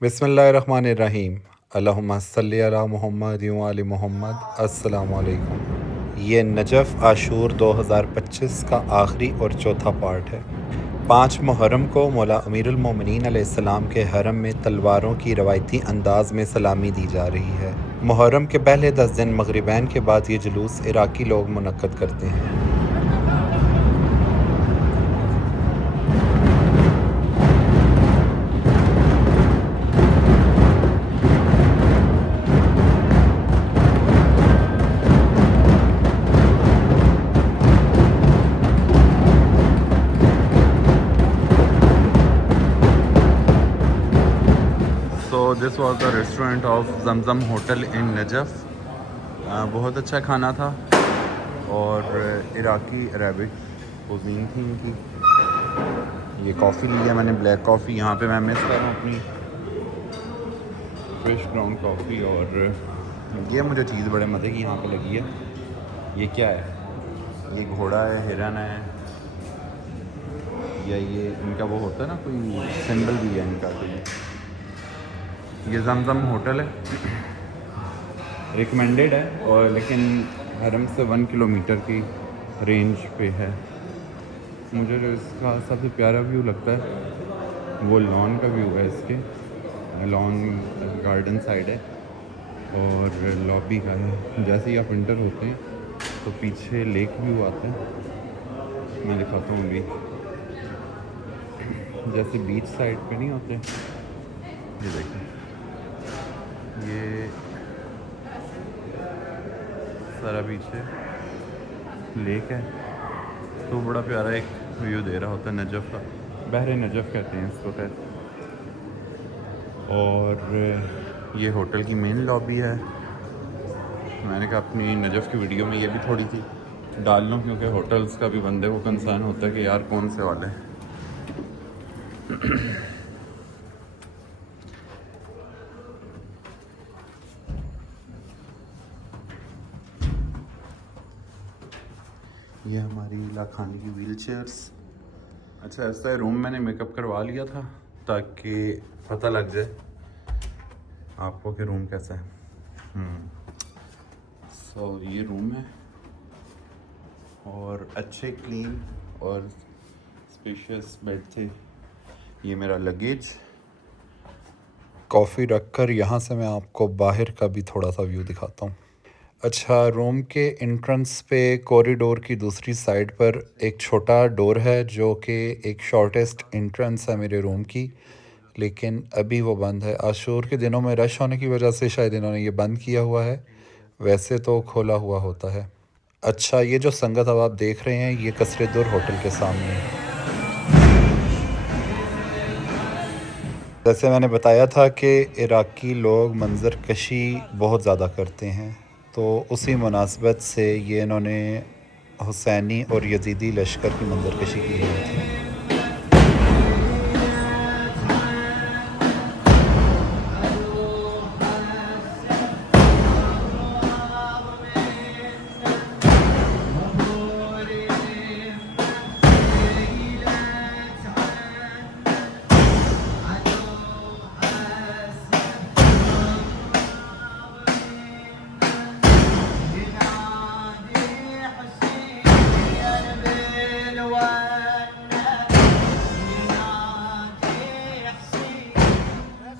बिस्मिल्लाहिर्रहमानिर्रहीम। अल्लाहुम्मा सल्लि अला मुहम्मद व आलि मोहम्मद। अस्सलामु अलैकुम। ये नजफ़ आशूर 2025 का आखिरी और चौथा पार्ट है। 5 मुहर्रम को मौला अमीरुल मोमिनीन अलैहिस्सलाम के हरम में तलवारों की रवायती अंदाज में सलामी दी जा रही है। मुहर्रम के पहले 10 दिन मगरिबैन के बाद ये जुलूस इराकी लोग मुनक्कद करते हैं। So this was the restaurant of Zamzam Hotel in Najaf। बहुत अच्छा खाना था और इराकी अरेबिक कुजीन थी इनकी। ये कॉफ़ी लिया मैंने, ब्लैक कॉफ़ी। यहाँ पे मैं मिस कर रहा हूँ अपनी फ्रेश ग्राउंड कॉफ़ी। और ये मुझे चीज़ बड़े मज़े की यहाँ पे लगी है। ये क्या है? ये घोड़ा है, हिरन है, या ये इनका वो होता है ना, कोई सिंबल भी है इनका। कोई ये जमजम होटल है, रिकमेंडेड है, और लेकिन हरम से 1 किलोमीटर की रेंज पे है। मुझे जो इसका सबसे प्यारा व्यू लगता है वो लॉन का व्यू है। इसके लॉन गार्डन साइड है और लॉबी का है। जैसे ही आप इंटर होते हैं तो पीछे लेक व्यू आता है। मैं दिखाता हूँ अभी, जैसे बीच साइड पे नहीं होते, ये देखें, ये सारा पीछे लेक है। तो बड़ा प्यारा एक व्यू दे रहा होता है नजफ़ का। बहरे नजफ़ कहते हैं इसको खैर। और ये होटल की मेन लॉबी है। मैंने कहा अपनी नजफ़ की वीडियो में ये भी थोड़ी सी डाल लूँ, क्योंकि होटल्स का भी बंदे को कंसर्न होता है कि यार कौन से वाले। ये हमारी लाखानी की व्हील चेयर्स। अच्छा, ऐसा रूम मैंने मेकअप करवा लिया था ताकि पता लग जाए आपको कि रूम कैसा है। ये रूम है और अच्छे क्लीन और स्पेशियस बेड थे। ये मेरा लगेज। कॉफ़ी रखकर यहाँ से मैं आपको बाहर का भी थोड़ा सा व्यू दिखाता हूँ। अच्छा, रूम के एंट्रेंस पे कॉरिडोर की दूसरी साइड पर एक छोटा डोर है जो कि एक शॉर्टेस्ट एंट्रेंस है मेरे रूम की, लेकिन अभी वो बंद है। आशूर के दिनों में रश होने की वजह से शायद इन्होंने ये बंद किया हुआ है, वैसे तो खोला हुआ होता है। अच्छा, ये जो संगत अब आप देख रहे हैं ये कसरतुर होटल के सामने है। जैसे मैंने बताया था कि इराकी लोग मंजर कशी बहुत ज़्यादा करते हैं, तो उसी मुनासबत से ये इन्होंने हुसैनी और यजीदी लश्कर की मंजर कशी की हुई थी।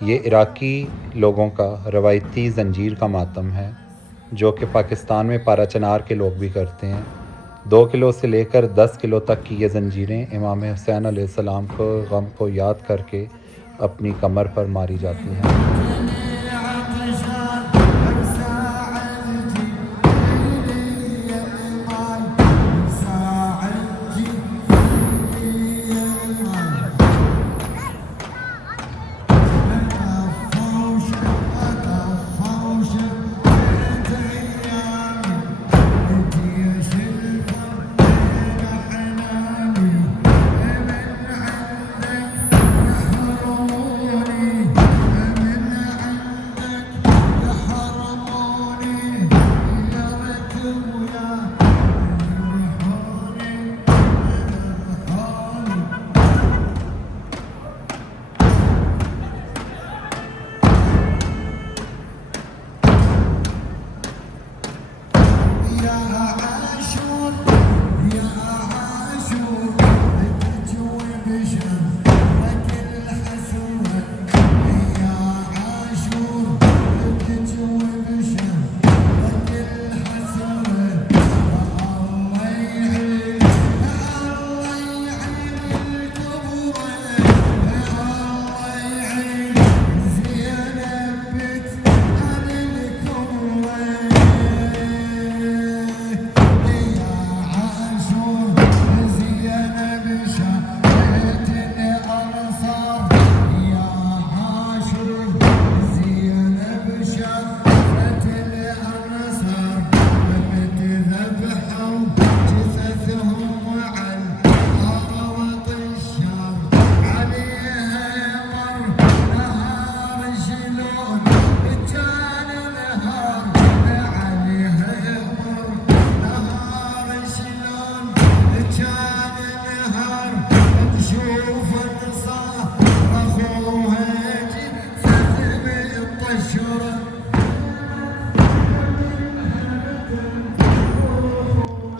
ये इराकी लोगों का रवायती ज़ंजीर का मातम है, जो कि पाकिस्तान में पारा चनार के लोग भी करते हैं। 2 किलो से लेकर 10 किलो तक की ये ज़ंजीरें इमाम हुसैन अलैहिस्सलाम को गम को याद करके अपनी कमर पर मारी जाती हैं।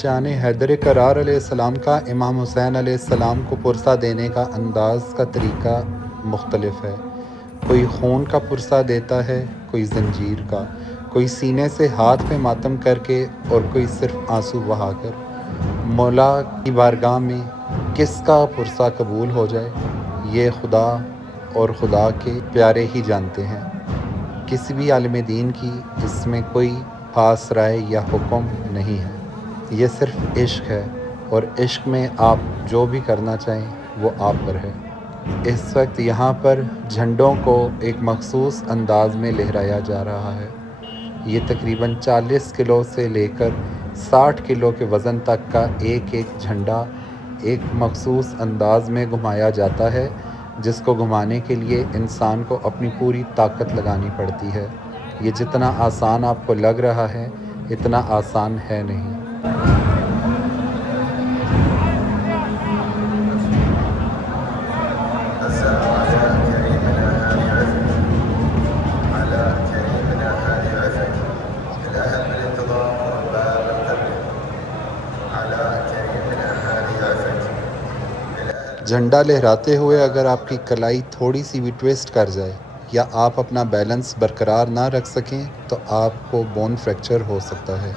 शान हैदर करार अलैहिस्सलाम का इमाम हुसैन अलैहिस्सलाम को पुरसा देने का अंदाज़ का तरीका मुख्तलिफ है। कोई खून का पुरसा देता है, कोई ज़ंजीर का, कोई सीने से हाथ पे मातम करके और कोई सिर्फ आंसू बहाकर। मौला की बारगाह में किसका पुरसा कबूल हो जाए, ये खुदा और खुदा के प्यारे ही जानते हैं। किसी भी आलिम दीन की इसमें कोई ख़ास राय या हुक्म नहीं है। ये सिर्फ़ इश्क है और इश्क में आप जो भी करना चाहें वो आप पर है। इस वक्त यहाँ पर झंडों को एक मखसूस अंदाज में लहराया जा रहा है। ये तकरीबन 40 किलो से लेकर 60 किलो के वज़न तक का एक एक झंडा एक मखसूस अंदाज में घुमाया जाता है, जिसको घुमाने के लिए इंसान को अपनी पूरी ताकत लगानी पड़ती है। ये जितना आसान आपको लग रहा है, इतना आसान है नहीं। झंडा लहराते हुए अगर आपकी कलाई थोड़ी सी भी ट्विस्ट कर जाए या आप अपना बैलेंस बरकरार ना रख सकें तो आपको बोन फ्रैक्चर हो सकता है।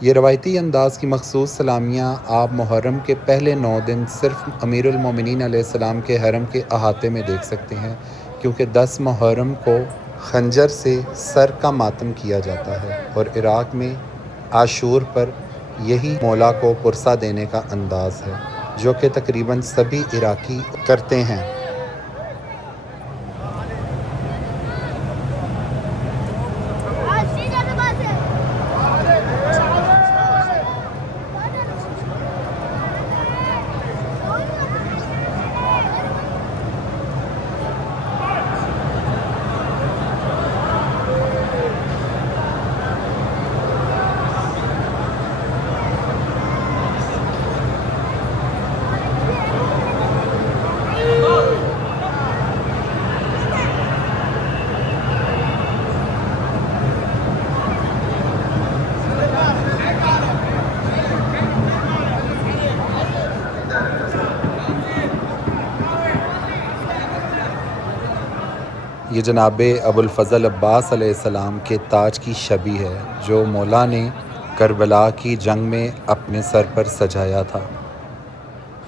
ये रवायती अंदाज़ की मखसूस सलामियाँ आप मुहर्रम के पहले 9 दिन सिर्फ़ अमीरुल मोमिनीन अलैहिस्सलाम के हरम के अहाते में देख सकते हैं, क्योंकि 10 मुहर्रम को खंजर से सर का मातम किया जाता है और इराक़ में आशूर पर यही मौला को पुरसा देने का अंदाज़ है, जो कि तकरीबन सभी इराक़ी करते हैं। ये जनाब अबुल फ़ज़ल अब्बास अलैहिस्सलाम के ताज की शबी है, जो मौला ने करबला की जंग में अपने सर पर सजाया था।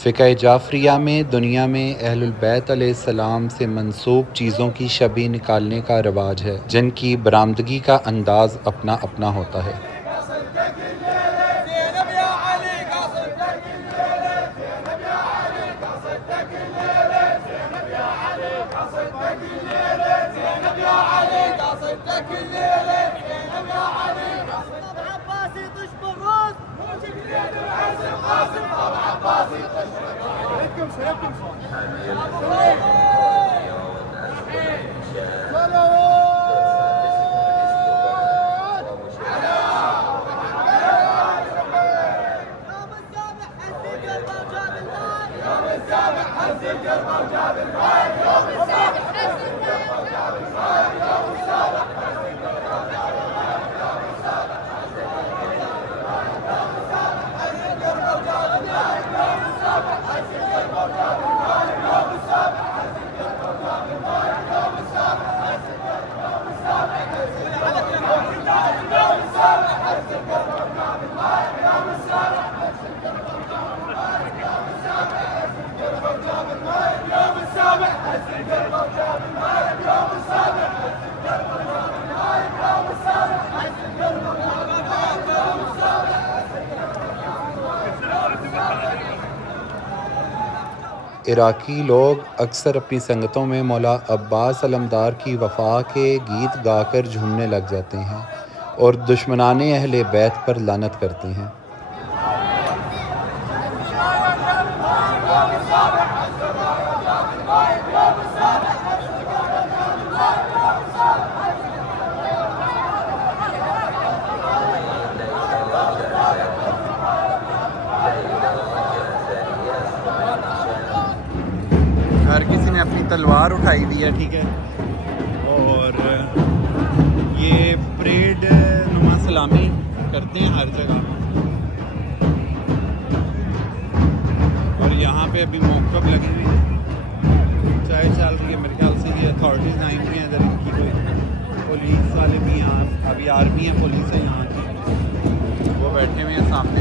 फ़िक़्ह जाफ़रिया में दुनिया में अहलुल बैत अलैहिस्सलाम से मंसूब चीज़ों की शबी निकालने का रिवाज है, जिनकी बरामदगी का अंदाज़ अपना अपना होता है। इराकी लोग अक्सर अपनी संगतों में मौला अब्बास अलमदार की वफ़ा के गीत गाकर झूमने लग जाते हैं और दुश्मनाने अहले बैत पर लानत करते हैं। हर किसी ने अपनी तलवार उठाई हुई है, ठीक है, और ये परेड नुमा सलामी करते हैं हर जगह। और यहाँ पे अभी मौक़िफ़ लगी हुई है, चाय चल रही है। मेरे ख्याल से ये अथॉरिटीज़ आई हुई हैं इधर, इनकी कोई पुलिस वाले भी यहाँ, अभी आर्मी है, पुलिस है यहाँ की, वो बैठे हुए हैं सामने।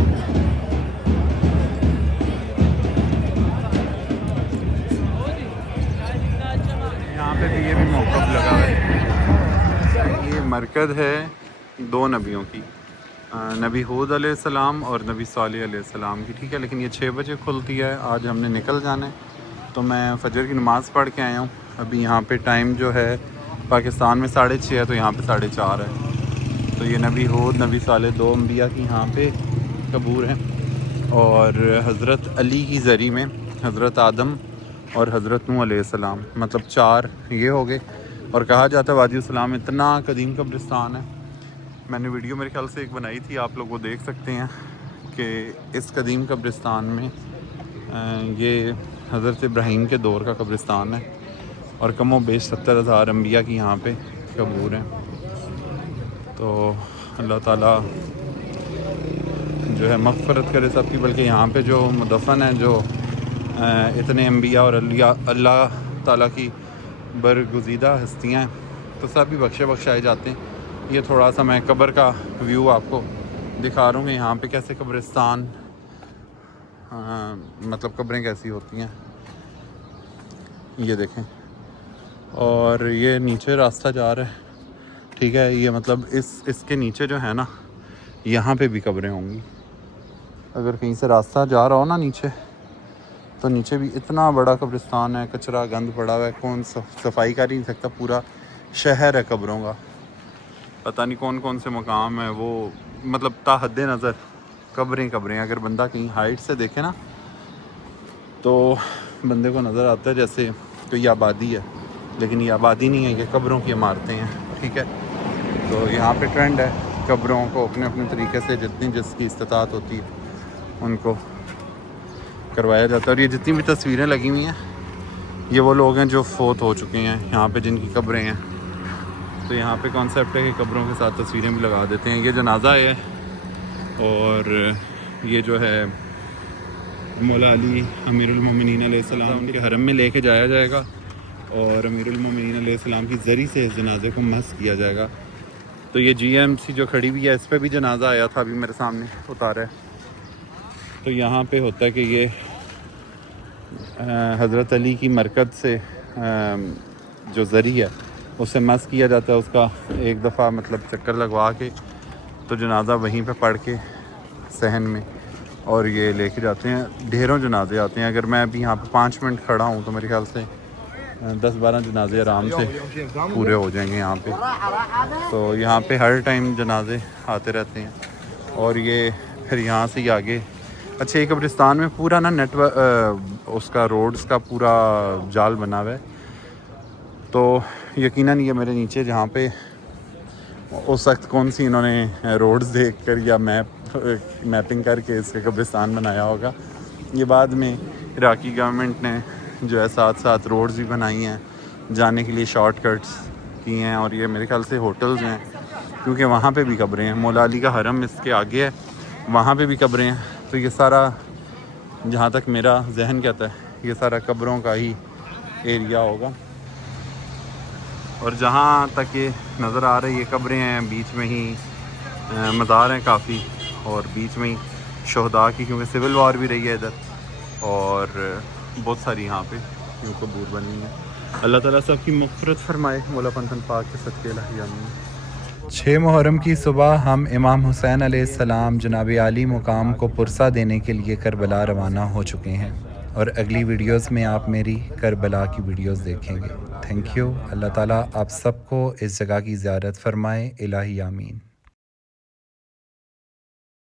पे भी ये भी मौक़िफ़ लगा है। ये मरकज़ है दो नबियों की, नबी हूद अलैहिस्सलाम और नबी सालिह अलैहिस्सलाम की, ठीक है। लेकिन ये 6 बजे खुलती है। आज हमने निकल जाना है, तो मैं फ़जर की नमाज़ पढ़ के आया हूँ। अभी यहाँ पे टाइम जो है पाकिस्तान में 6:30 है, तो यहाँ पे 4:30 है। तो ये नबी हूद नबी सालिह दो अम्बिया की यहाँ पे कबूर हैं, और हज़रत अली की ज़री में हज़रत आदम और हज़रत नूह अलैहिस्सलाम, मतलब 4 ये हो गए। और कहा जाता है वादी सलाम इतना कदीम कब्रिस्तान है। मैंने वीडियो मेरे ख्याल से एक बनाई थी, आप लोग वो देख सकते हैं कि इस कदीम कब्रिस्तान में ये हज़रत इब्राहीम के दौर का कब्रिस्तान है, और कमो बेश 70,000 अम्बिया की यहाँ पे कबूर हैं। तो अल्लाह ताला जो है मग़फ़िरत करे सबकी। बल्कि यहाँ पे जो मुदफ़न है, जो इतने अम्बिया और अल्लाह ताला की बरगुज़ीदा हस्तियाँ, तो सब भी बख्शाए जाते हैं। ये थोड़ा सा मैं कब्र का व्यू आपको दिखा रहा हूँ कि यहाँ पे कैसे कब्रिस्तान, मतलब कब्रें कैसी होती हैं, ये देखें। और ये नीचे रास्ता जा रहा है, ठीक है। ये मतलब इसके नीचे जो है ना, यहाँ पे भी कब्रें होंगी। अगर कहीं से रास्ता जा रहा हो ना नीचे, तो नीचे भी इतना बड़ा कब्रिस्तान है, कचरा गंद पड़ा हुआ है, कौन सफाई कर ही नहीं सकता। पूरा शहर है कब्रों का, पता नहीं कौन कौन से मकाम है वो, मतलब ताहद्दे नज़र कब्रें। अगर बंदा कहीं हाइट से देखे ना, तो बंदे को नज़र आता है जैसे कोई आबादी है, लेकिन ये आबादी नहीं है, ये कब्रों की इमारतें हैं, ठीक है। तो यहाँ पे ट्रेंड है कब्रों को अपने अपने तरीके से जितनी जिसकी इस्तिताअत होती है उनको करवाया जाता है। और ये जितनी भी तस्वीरें लगी हुई हैं, ये वो लोग हैं जो फ़ौत हो चुके हैं यहाँ पे, जिनकी कब्रें हैं। तो यहाँ पे कॉन्सेप्ट है कि कब्रों के साथ तस्वीरें भी लगा देते हैं। ये जनाजा है, और ये जो है मौला अली अमीरुल मोमिनीन अलैहिस्सलाम उनके हरम में लेके जाया जाएगा, और अमीरुल मोमिनीन अलैहिस्सलाम की ज़री से इस जनाजे को मस किया जाएगा। तो ये GMC जो खड़ी हुई है, इस पर भी जनाजा आया था, अभी मेरे सामने उतारा है। तो यहाँ पे होता है कि ये हज़रत अली की मरकज़ से जो ज़री है उससे मस किया जाता है, उसका एक दफ़ा मतलब चक्कर लगवा के, तो जनाजा वहीं पे पढ़ के सहन में, और ये लेके जाते हैं। ढेरों जनाजे आते हैं। अगर मैं अभी यहाँ पे 5 मिनट खड़ा हूँ तो मेरे ख्याल से 10-12 जनाजे आराम से पूरे हो जाएंगे यहाँ पे। तो यहाँ पे हर टाइम जनाजे आते रहते हैं। और ये फिर यहाँ से ही आगे, अच्छा, एक कब्रिस्तान में पूरा ना नेटवर्क उसका रोड्स का पूरा जाल बना हुआ है। तो यकीनन ये मेरे नीचे जहाँ पे उस वक्त कौन सी इन्होंने रोड्स देखकर या मैपिंग करके इसका कब्रिस्तान बनाया होगा। ये बाद में इराकी गवर्नमेंट ने जो है साथ साथ रोड्स भी बनाई हैं, जाने के लिए शॉर्टकट्स की हैं। और ये मेरे ख्याल से होटल्स हैं, क्योंकि वहाँ पे भी कब्रें हैं। मौला अली का हरम इसके आगे है, वहाँ पे भी कब्रें हैं। तो ये सारा, जहाँ तक मेरा जहन कहता है, ये सारा कब्रों का ही एरिया होगा। और जहाँ तक ये नज़र आ रही है कब्रें हैं, बीच में ही मज़ार हैं काफ़ी, और बीच में ही शहदा की, क्योंकि सिविल वार भी रही है इधर, और बहुत सारी यहाँ पे यूँ कबूर बनी है। अल्लाह ताला सबकी मग़फ़िरत फ़रमाए, मौला पंथन पाक के सदक़े इलाही आमीन। 6 मुहर्रम की सुबह हम इमाम हुसैन अलैहिस्सलाम जनाब आली मुकाम को पुरसा देने के लिए करबला रवाना हो चुके हैं और अगली वीडियोस में आप मेरी करबला की वीडियोस देखेंगे। Thank you. अल्लाह ताला आप सबको इस जगह की ज़ियारत फरमाए, इलाही आमीन।